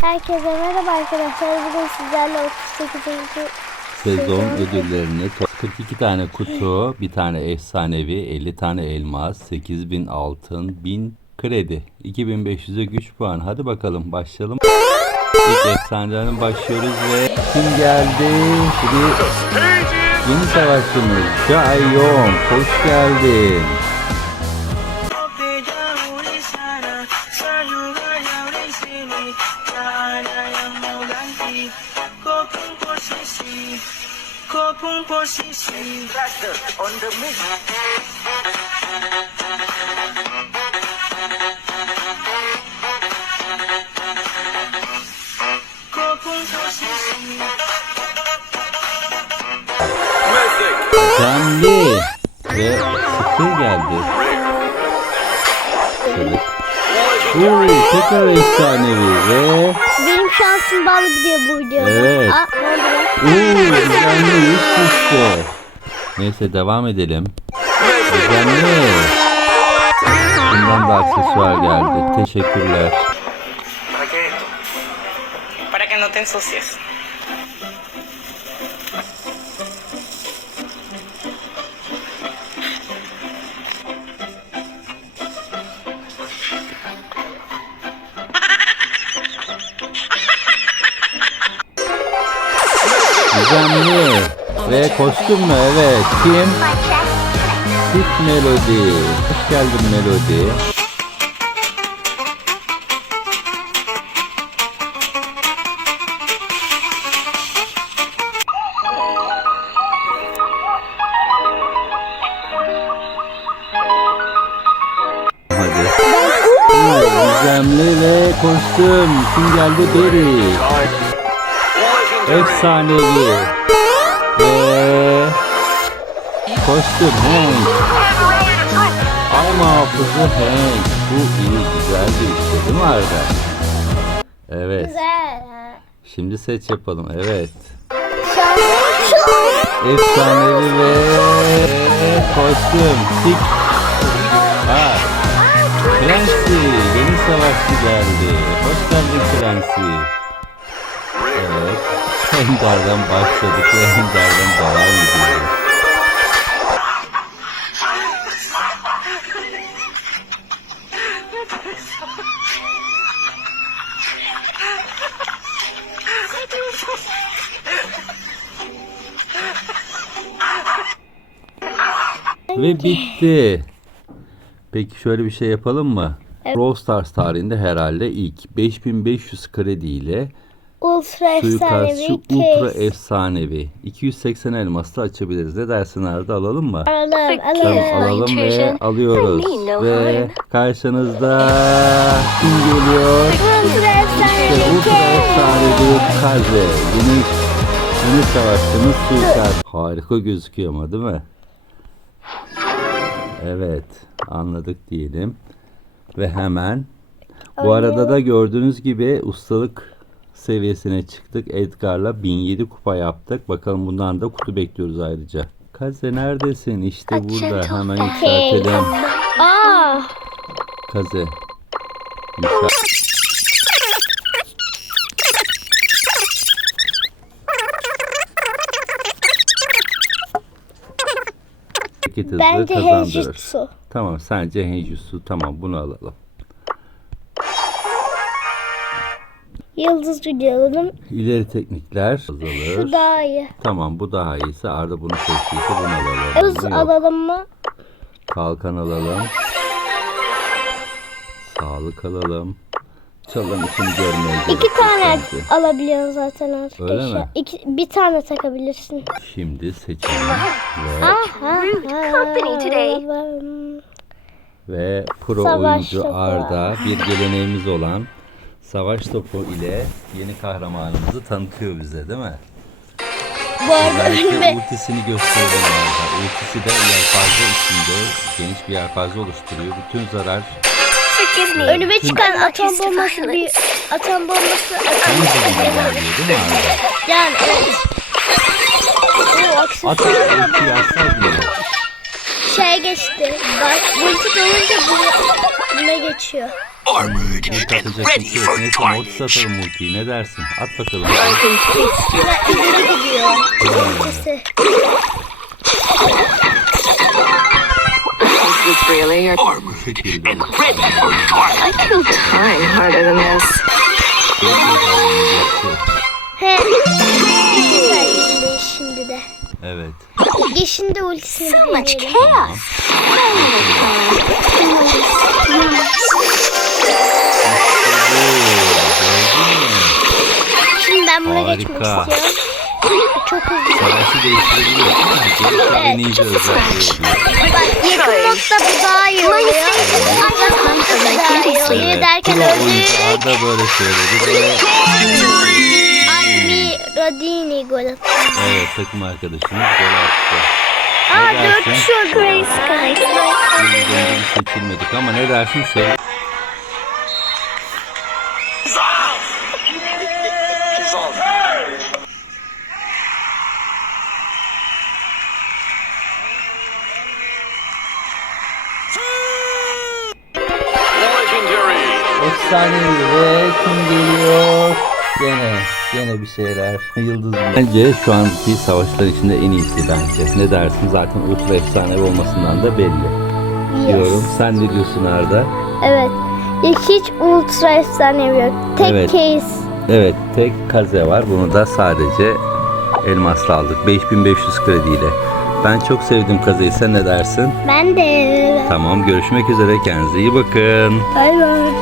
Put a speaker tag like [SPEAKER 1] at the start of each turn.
[SPEAKER 1] Herkese merhaba arkadaşlar. Bugün sizlerle 38.
[SPEAKER 2] Sezon ödüllerini to- 42 tane kutu, bir tane efsanevi, 50 tane elmas, 8000 altın, 1000 kredi, 2500'e güç puan. Hadi bakalım başlayalım. İlk efsanelerden başlıyoruz ve kim geldi? Şimdi yeni savaşçımız Jayon. Hoş geldin.
[SPEAKER 3] Extractor on the mix.
[SPEAKER 2] Kendi ve sıkı geldi. Çelik. Uğur tekrar efsanevi
[SPEAKER 1] şansım bağlı gidiyor bu videoda.
[SPEAKER 2] Evet.
[SPEAKER 1] Aa, ne oldu lan?
[SPEAKER 2] Uuu düzenli üst üste. Neyse devam edelim. Düzenli. Bundan da aksesuar geldi. Teşekkürler.
[SPEAKER 3] Para
[SPEAKER 4] que no te ensucies.
[SPEAKER 2] Düzenli. Ve kostüm mü? Evet. Kim? Tip Melody. Hoş geldin Melody. Gizemli ve kostüm. Kim geldi? Berry. Efsanevi. Ve kostüm Hank. Ay muhafızı Hank. Bu iyi güzel bir işte değil mi Arda? Evet.
[SPEAKER 1] Güzel.
[SPEAKER 2] Şimdi seç yapalım. Evet. Efsanevi ve kostüm. Tik. Ha. Clancy. Yeni savaşçı geldi. Hoş geldin Clancy. Evet. Ender'den başladık ve Ender'den devam ediyoruz. Ve bitti. Peki şöyle bir şey yapalım mı? Brawl Stars tarihinde herhalde ilk 5500 krediyle
[SPEAKER 1] Ultra
[SPEAKER 2] suikastçı
[SPEAKER 1] efsanevi
[SPEAKER 2] ultra
[SPEAKER 1] case.
[SPEAKER 2] efsanevi 280 elmasla açabiliriz. Ne dersin Arda alalım mı?
[SPEAKER 1] Alalım
[SPEAKER 2] Tamam
[SPEAKER 1] alalım.
[SPEAKER 2] alalım ve alıyoruz. Ve karşınızda kim geliyor?
[SPEAKER 1] Ultra
[SPEAKER 2] İşte
[SPEAKER 1] efsanevi
[SPEAKER 2] ultra
[SPEAKER 1] case.
[SPEAKER 2] efsanevi Kaze. Yeni, yeni savaşçımız suikast. Harika gözüküyor ama değil mi? Evet anladık diyelim. Ve hemen bu arada da gördüğünüz gibi ustalık seviyesine çıktık. Edgar'la 1007 kupa yaptık. Bakalım bundan da kutu bekliyoruz ayrıca. Kaze neredesin? İşte burada. Hemen yükseltelim.
[SPEAKER 1] Aa,
[SPEAKER 2] Kaze. Yüksel.
[SPEAKER 1] Bence
[SPEAKER 2] kazandırır. Tamam sence Henjutsu tamam bunu alalım.
[SPEAKER 1] Yıldız gücü alalım.
[SPEAKER 2] İleri teknikler
[SPEAKER 1] Şu
[SPEAKER 2] azalır.
[SPEAKER 1] daha iyi.
[SPEAKER 2] Tamam bu daha iyiyse Arda bunu seçtiyse bunu alalım.
[SPEAKER 1] Yıldız
[SPEAKER 2] yok.
[SPEAKER 1] alalım mı?
[SPEAKER 2] Kalkan alalım. Sağlık alalım. Çalın içini görmeye gerek
[SPEAKER 1] İki
[SPEAKER 2] yok
[SPEAKER 1] tane
[SPEAKER 2] bence.
[SPEAKER 1] alabiliyorsun zaten artık.
[SPEAKER 2] Öyle
[SPEAKER 1] eşya.
[SPEAKER 2] mi?
[SPEAKER 1] İki, bir tane takabilirsin.
[SPEAKER 2] Şimdi seçelim. Ve,
[SPEAKER 1] Aha.
[SPEAKER 5] company today.
[SPEAKER 2] ve pro
[SPEAKER 1] Savaş
[SPEAKER 2] oyuncu
[SPEAKER 1] topu.
[SPEAKER 2] Arda bir geleneğimiz olan savaş topu ile yeni kahramanımızı tanıtıyor bize değil mi?
[SPEAKER 1] Bu arada
[SPEAKER 2] Özellikle
[SPEAKER 1] önüme
[SPEAKER 2] ultisini gösterelim Arda. Ultisi de yelpaze içinde geniş bir yelpaze oluşturuyor. Bütün zarar
[SPEAKER 1] önüme çıkan atom bombası bir atom bombası atom
[SPEAKER 2] gibi ilerliyor değil mi Arda?
[SPEAKER 1] Yani evet. O
[SPEAKER 2] At
[SPEAKER 1] aksesuar
[SPEAKER 2] ulti yazsaydın ya.
[SPEAKER 1] şey geçti. Bak ulti dolunca bu buna geçiyor.
[SPEAKER 3] Armored and ready for
[SPEAKER 2] Neyse mortis
[SPEAKER 3] targets.
[SPEAKER 2] atalım ultiyi. Ne dersin? At bakalım.
[SPEAKER 6] This really your
[SPEAKER 3] Armored and ready for targets.
[SPEAKER 6] I kill time harder than this.
[SPEAKER 1] He. Şimdi, de.
[SPEAKER 2] Evet.
[SPEAKER 1] Yeşin de ultisini bir
[SPEAKER 5] Much chaos.
[SPEAKER 2] Harika.
[SPEAKER 1] geçmek istiyorum. Çok hızlı.
[SPEAKER 2] Savaşı değiştirebiliyor ama gerisi deneyici özelliği oluyor.
[SPEAKER 1] Bak yakın nokta bu daha iyi oluyor. Nokta daha iyi oluyor derken öldük.
[SPEAKER 2] da böyle söyledi ve
[SPEAKER 1] Almi Rodini gol attı.
[SPEAKER 2] evet takım arkadaşımız gol attı.
[SPEAKER 1] Aa
[SPEAKER 2] Ne
[SPEAKER 1] 4
[SPEAKER 2] dersin?
[SPEAKER 1] şu Gray Sky.
[SPEAKER 2] Biz önce biz seçilmedik ama ne dersin söyle. Efsanevi ve kim geliyor? Gene, gene bir şeyler. Yıldız mı? Bence şu anki savaşlar içinde en iyisi bence. Ne dersin? Zaten ultra efsanevi olmasından da belli. Diyorum. Sen ne diyorsun Arda?
[SPEAKER 1] Evet. Ya hiç ultra efsanevi yok. Tek
[SPEAKER 2] Evet.
[SPEAKER 1] case.
[SPEAKER 2] Evet, tek kaze var. Bunu da sadece elmasla aldık. 5500 krediyle. Ben çok sevdim kazeyi. Sen ne dersin?
[SPEAKER 1] Ben de.
[SPEAKER 2] Tamam, görüşmek üzere. Kendinize iyi bakın.
[SPEAKER 1] Bay bay.